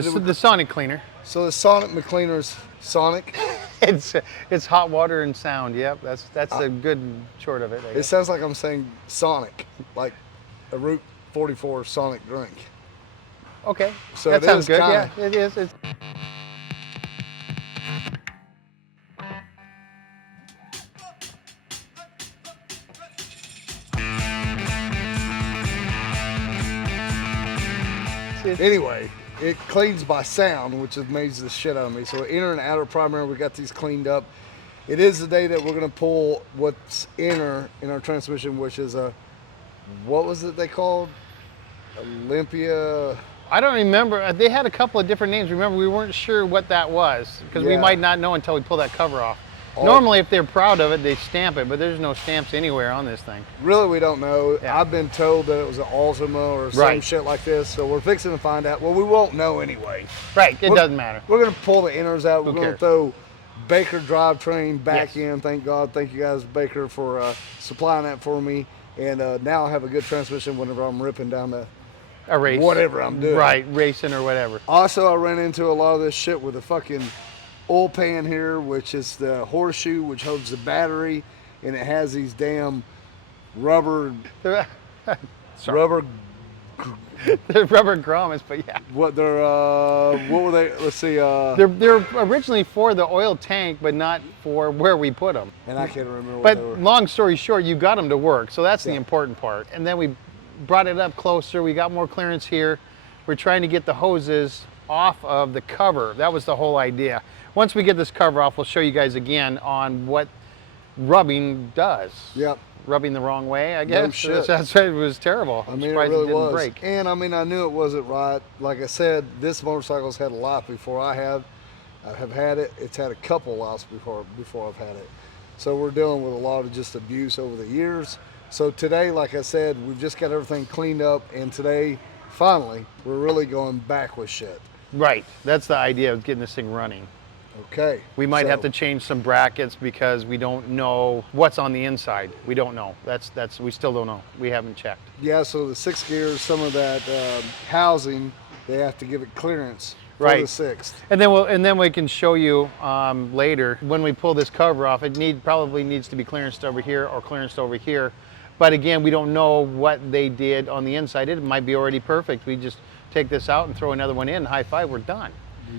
The sonic cleaner. So the Sonic McCleaner's Sonic. It's hot water and sound. Yep, that's a good short of it. It sounds like I'm saying Sonic, like a Route 44 Sonic drink. Okay, So that it sounds is good. kinda- Yeah, it is. It's... Anyway, it cleans by sound, which amazes the shit out of me. So inner and outer primary, we got these cleaned up. It is the day that we're gonna pull what's inner in our transmission, which is what was it they called? Olympia. I don't remember. They had a couple of different names. Remember, we weren't sure what that was because we Yeah. might not know until we pull that cover off. Normally, if they're proud of it, they stamp it, but there's no stamps anywhere on this thing. Really, we don't know. Yeah. I've been told that it was an Ultima or some Right. shit like this, so we're fixing to find out. Well, we won't know anyway. Right, it doesn't matter. We're gonna pull the inners out. We're Who gonna cares? throw Baker drivetrain back Yes. in. Thank God. Thank you guys, Baker, for supplying that for me. And now I have a good transmission whenever I'm ripping down the A race. whatever I'm doing. Right, racing or whatever. Also, I ran into a lot of this shit with the fucking oil pan here, which is the horseshoe, which holds the battery, and it has these damn rubber, Sorry. rubber. They're rubber grommets, but yeah. What were they? Let's see. They're originally for the oil tank, but not for where we put them. And I can't remember what But they were. long story short, you got them to work, so that's the Yeah. important part. And then we brought it up closer. We got more clearance here. We're trying to get the hoses off of the cover. That was the whole idea. Once we get this cover off, we'll show you guys again on what rubbing does. Yep. Rubbing the wrong way, I guess. shit. That's it was terrible. I I'm mean, it surprised really didn't was. break. And I mean, I knew it wasn't right. Like I said, this motorcycle's had a life before I have had it. It's had a couple lives before I've had it. So we're dealing with a lot of just abuse over the years. So today, like I said, we've just got everything cleaned up, and today, finally, we're really going back with shit. Right. That's the idea of getting this thing running. Okay. We might have so- to change some brackets because we don't know what's on the inside. We don't know. We still don't know. We haven't checked. Yeah, so the 6 gears, some of that housing, they have to give it clearance for Right. the 6th. And then we can show you later when we pull this cover off. It probably needs to be clearanced over here or clearanced over here. But again, we don't know what they did on the inside. It might be already perfect. We just take this out and throw another one in. High five, we're done.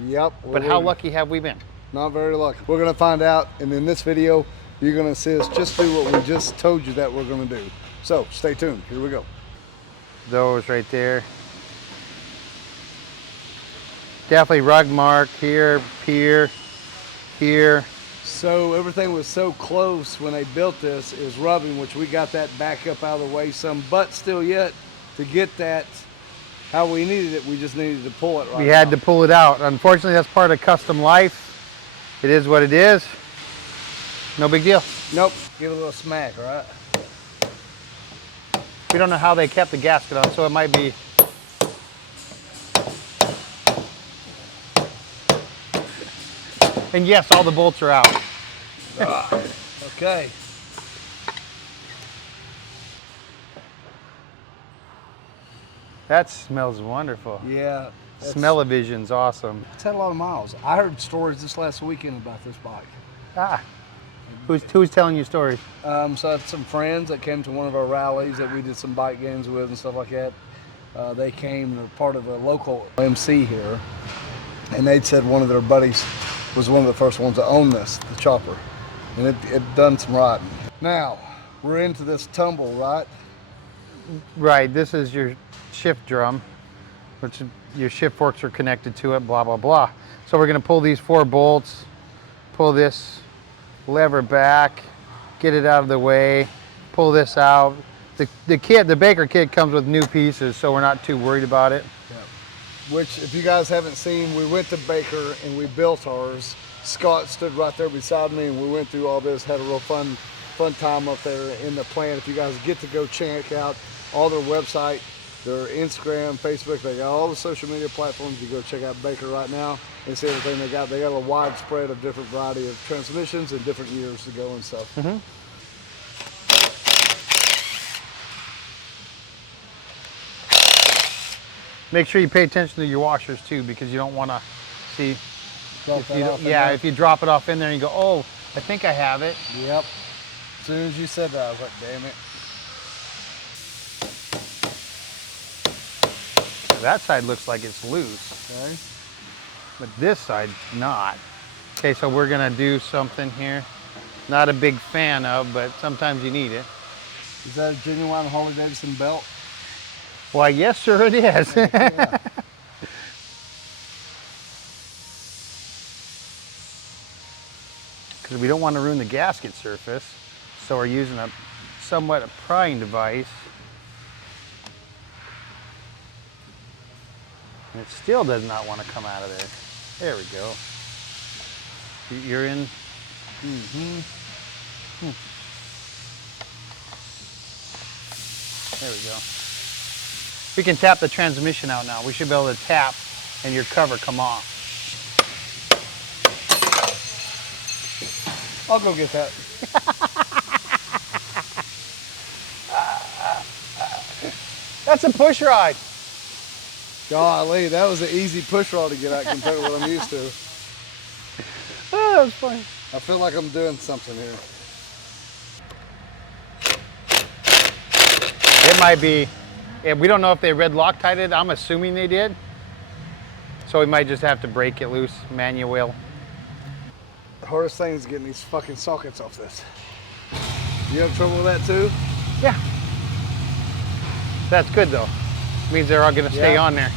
Yep. But how lucky have we been? Not very lucky. We're gonna find out, and in this video, you're gonna see us just do what we just told you that we're gonna do. So stay tuned, here we go. Those right there. Definitely rug mark here, here, here. So everything was so close when they built this, it was rubbing, which we got that back up out of the way some, but still yet, to get that how we needed it, we just needed to pull it right We had now. to pull it out. Unfortunately, that's part of custom life. It is what it is. No big deal. Nope, give it a little smack, all right? We don't know how they kept the gasket on, so it might be. And yes, all the bolts are out. Okay. That smells wonderful. Yeah. Smell-o-vision's awesome. It's had a lot of miles. I heard stories this last weekend about this bike. Ah, who's telling you stories? So I had some friends that came to one of our rallies that we did some bike games with and stuff like that. They came, they're part of a local MC here, and they'd said one of their buddies was one of the first ones to own this, the chopper, and it done some riding. Now, we're into this tumble, right? Right, this is your shift drum, which your shift forks are connected to it, blah, blah, blah. So we're gonna pull these 4 bolts, pull this lever back, get it out of the way, pull this out. The Baker kit comes with new pieces, so we're not too worried about it. Yeah. Which, if you guys haven't seen, we went to Baker and we built ours. Scott stood right there beside me and we went through all this, had a real fun time up there in the plant. If you guys get to go check out all their website, their Instagram, Facebook, they got all the social media platforms. You go check out Baker right now and see everything they got. They got a wide spread of different variety of transmissions and different years to go and stuff. Mm-hmm. Make sure you pay attention to your washers too, because you don't want to see. Drop If that you off in yeah, there. if you drop it off in there and you go, oh, I think I have it. Yep. As soon as you said that, I was like, damn it. That side looks like it's loose, Okay. but this side not. Okay, so we're gonna do something here. Not a big fan of, but sometimes you need it. Is that a genuine Harley Davidson belt? Why, yes, sir, it is. Yeah. Because we don't want to ruin the gasket surface, so we're using a somewhat a prying device. And it still does not want to come out of there. There we go. You're in. There we go. We can tap the transmission out now. We should be able to tap and your cover come off. I'll go get that. That's a push rod. Golly, that was an easy push rod to get out compared to what I'm used to. Oh, that was funny. I feel like I'm doing something here. It might be. Yeah, we don't know if they red Loctite it. I'm assuming they did. So we might just have to break it loose, manual. The hardest thing is getting these fucking sockets off this. You have trouble with that too? Yeah. That's good though. Means they're all gonna stay on there.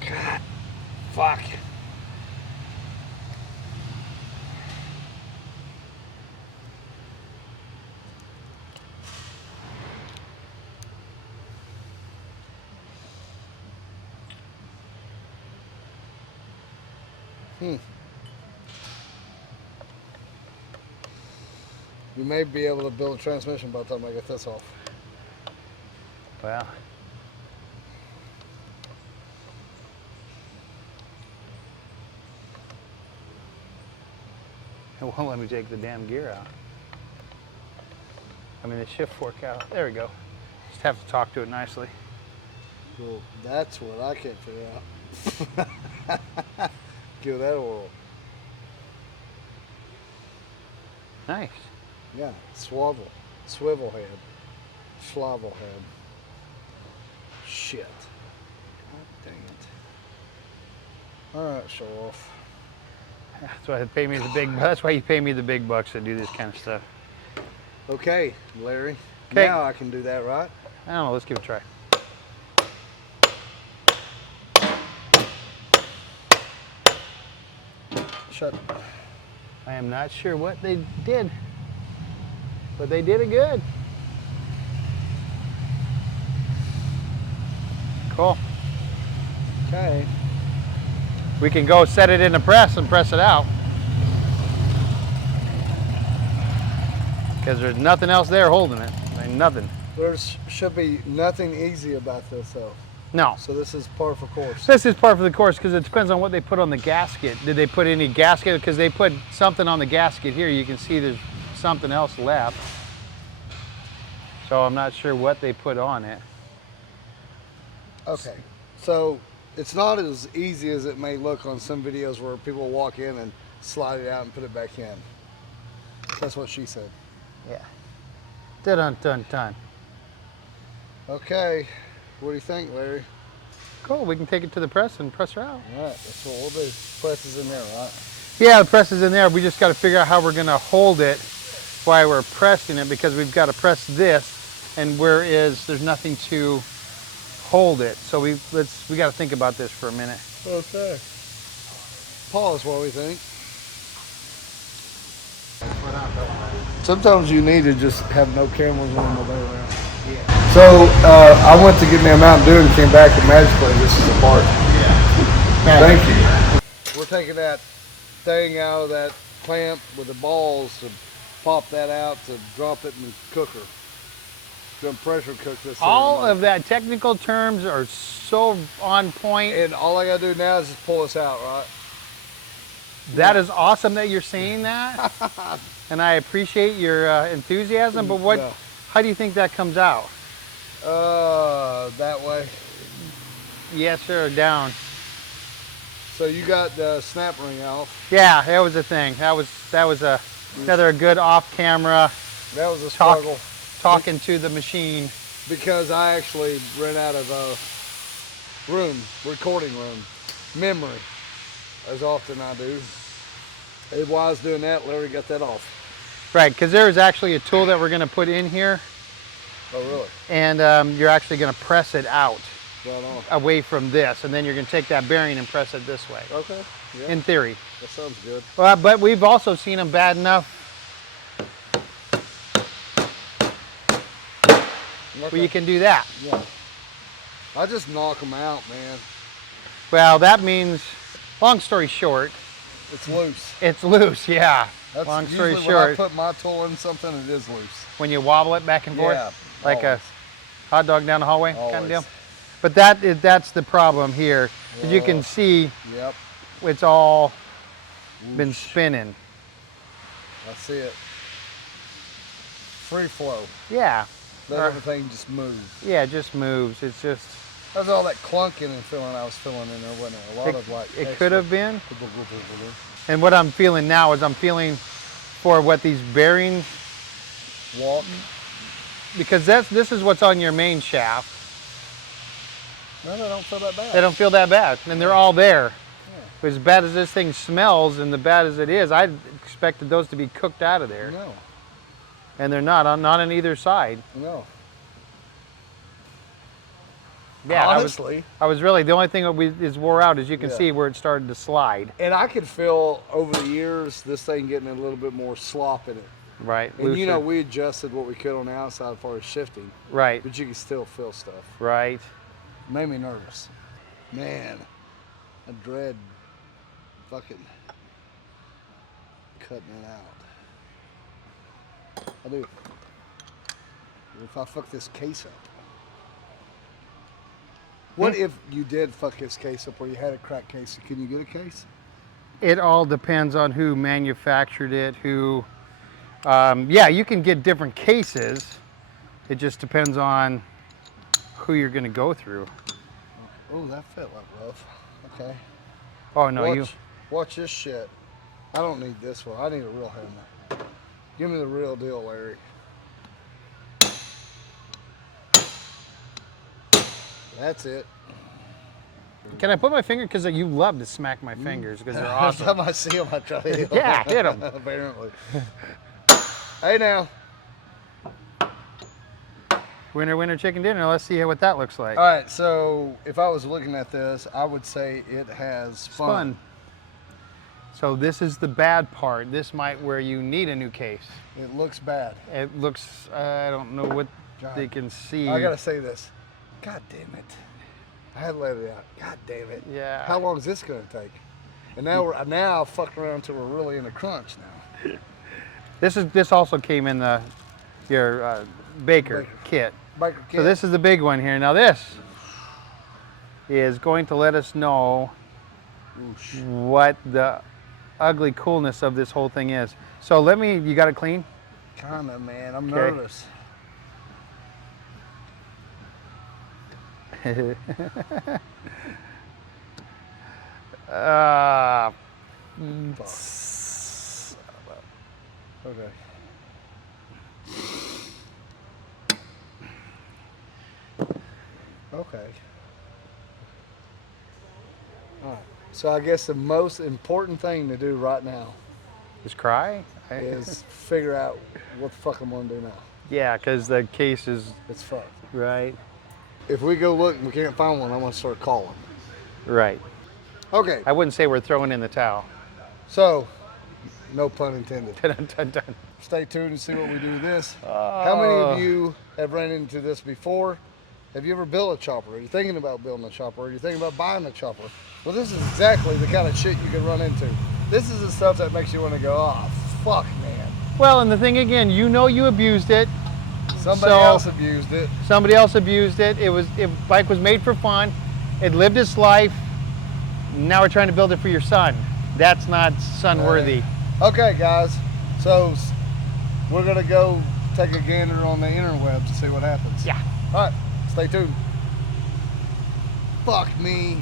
God, fuck. We may be able to build a transmission by the time I get this off. Well. It won't let me take the damn gear out. I mean the shift fork out. There we go. Just have to talk to it nicely. Well, that's what I can't figure out. Give that a whirl. Nice. Yeah, swivel head, schlavel head. Shit. God dang it. All right, show off. That's why they pay me the big. That's why you pay me the big bucks to do this kind of stuff. Okay, Larry. 'Kay. Now I can do that, right? I don't know. Let's give it a try. Shut. I am not sure what they did, but they did it good. Cool. Okay. We can go set it in the press and press it out. Because there's nothing else there holding it. Ain't nothing. There should be nothing easy about this, though. No. So this is par for course. This is part of the course because it depends on what they put on the gasket. Did they put any gasket? Because they put something on the gasket here. You can see there's something else left. So I'm not sure what they put on it. Okay. So it's not as easy as it may look on some videos where people walk in and slide it out and put it back in. That's what she said. Yeah. Dun dun dun. Okay. What do you think, Larry? Cool. We can take it to the press and press her out. All right, that's what we'll do. Press is in there, right? Yeah, the press is in there. We just got to figure out how we're going to hold it while we're pressing it because we've got to press this, and there's nothing to hold it. So we got to think about this for a minute. Okay. Pause while we think. Sometimes you need to just have no cameras on the way around. Yeah. So I went to get me a Mountain Dew and came back and magically this is the part. Yeah. Thank you. We're taking that thing out of that clamp with the balls to pop that out to drop it in the cooker. Gonna pressure cook this. All thing, of that technical terms are so on point. and all I gotta do now is just pull this out, right? That is awesome that you're saying that, and I appreciate your enthusiasm. But what? No. How do you think that comes out? That way. Yes, sir. Down. So you got the snap ring off. Yeah, that was the thing. That was another good off-camera That was a struggle talking to the machine. because I actually ran out of recording room, memory, as often I do. And while I was doing that, Larry got that off. Right, because there is actually a tool that we're going to put in here, Oh, really? and you're actually going to press it out Right on. away from this, and then you're going to take that bearing and press it this way. Okay. Yeah. In theory. That sounds good. Well, but we've also seen them bad enough where you can do that. Yeah. I just knock them out, man. Well, that means, long story short, It's loose. it's loose, yeah. That's Long story usually when I short, put my tool in something, it is loose. when you wobble it back and forth, Yeah, like always. a hot dog down the hallway kind of Always. deal. But that's the problem here. As you can Whoa. see, Yep. it's all been Whoosh. spinning. I see it. Free flow. Yeah, Let Or- everything just move. yeah, it just moves. It's just, That's all that clunking and feeling I was feeling in there, wasn't it? A lot of like. it could have been. extra- And what I'm feeling now is I'm feeling for what these bearings, Walk. because this is what's on your main shaft. No, they don't feel that bad. They don't feel that bad, and they're all there. As bad as this thing smells and the bad as it is, I expected those to be cooked out of there, No, and they're not on either side. no. Yeah, Honestly. I was really, the only thing that is wore out, as you can Yeah. see, where it started to slide. And I could feel over the years this thing getting a little bit more slop in it. Right, And you know, looser. we adjusted what we could on the outside as far as shifting, Right, but you can still feel stuff. right. Made me nervous. Man, I dread fucking cutting it out. I do. If I fuck this case up. What if you did fuck this case up or you had a cracked case? Can you get a case? It all depends on who manufactured it, yeah, you can get different cases. It just depends on who you're gonna go through. Oh, that felt like rough. Okay. Oh no, Watch this shit. I don't need this one. I need a real hammer. Give me the real deal, Larry. That's it. Can I put my finger? Because you love to smack my fingers because they're Every awesome. time I see them, I try to hit 'em. Yeah, hit 'em. Apparently. Hey now. Winner, winner, chicken dinner. Let's see what that looks like. All right, so if I was looking at this, I would say it has spun. So this is the bad part. This might where you need a new case. It looks bad. It looks, I don't know what God. they can see. I gotta say this. God damn it. I had to let it out. God damn it. Yeah. How long is this gonna take? And now I've fucked around until we're really in a crunch now. This also came in your Baker kit. Baker So this is the big one here. Now this is going to let us know what the ugly coolness of this whole thing is. So you got it clean? Kinda, man. I'm Okay. nervous. uh, Fuck. Okay. Okay. All right. So I guess the most important thing to do right now just cry? is figure out what the fuck I'm gonna do now. Yeah, because the case is It's fucked. right. If we go look and we can't find one, I'm gonna start calling. Right. Okay. I wouldn't say we're throwing in the towel. So, no pun intended. Dun, dun, dun. Stay tuned and see what we do with this. How many of you have ran into this before? Have you ever built a chopper? Are you thinking about building a chopper? Are you thinking about buying a chopper? Well, this is exactly the kind of shit you can run into. This is the stuff that makes you want to go, oh, fuck, man. Well, and the thing again, you abused it. Somebody else abused it. Somebody else abused it. Bike was made for fun. It lived its life. Now we're trying to build it for your son. That's not son worthy. Okay, guys. So we're gonna go take a gander on the interwebs to see what happens. Yeah. All right. Stay tuned. Fuck me.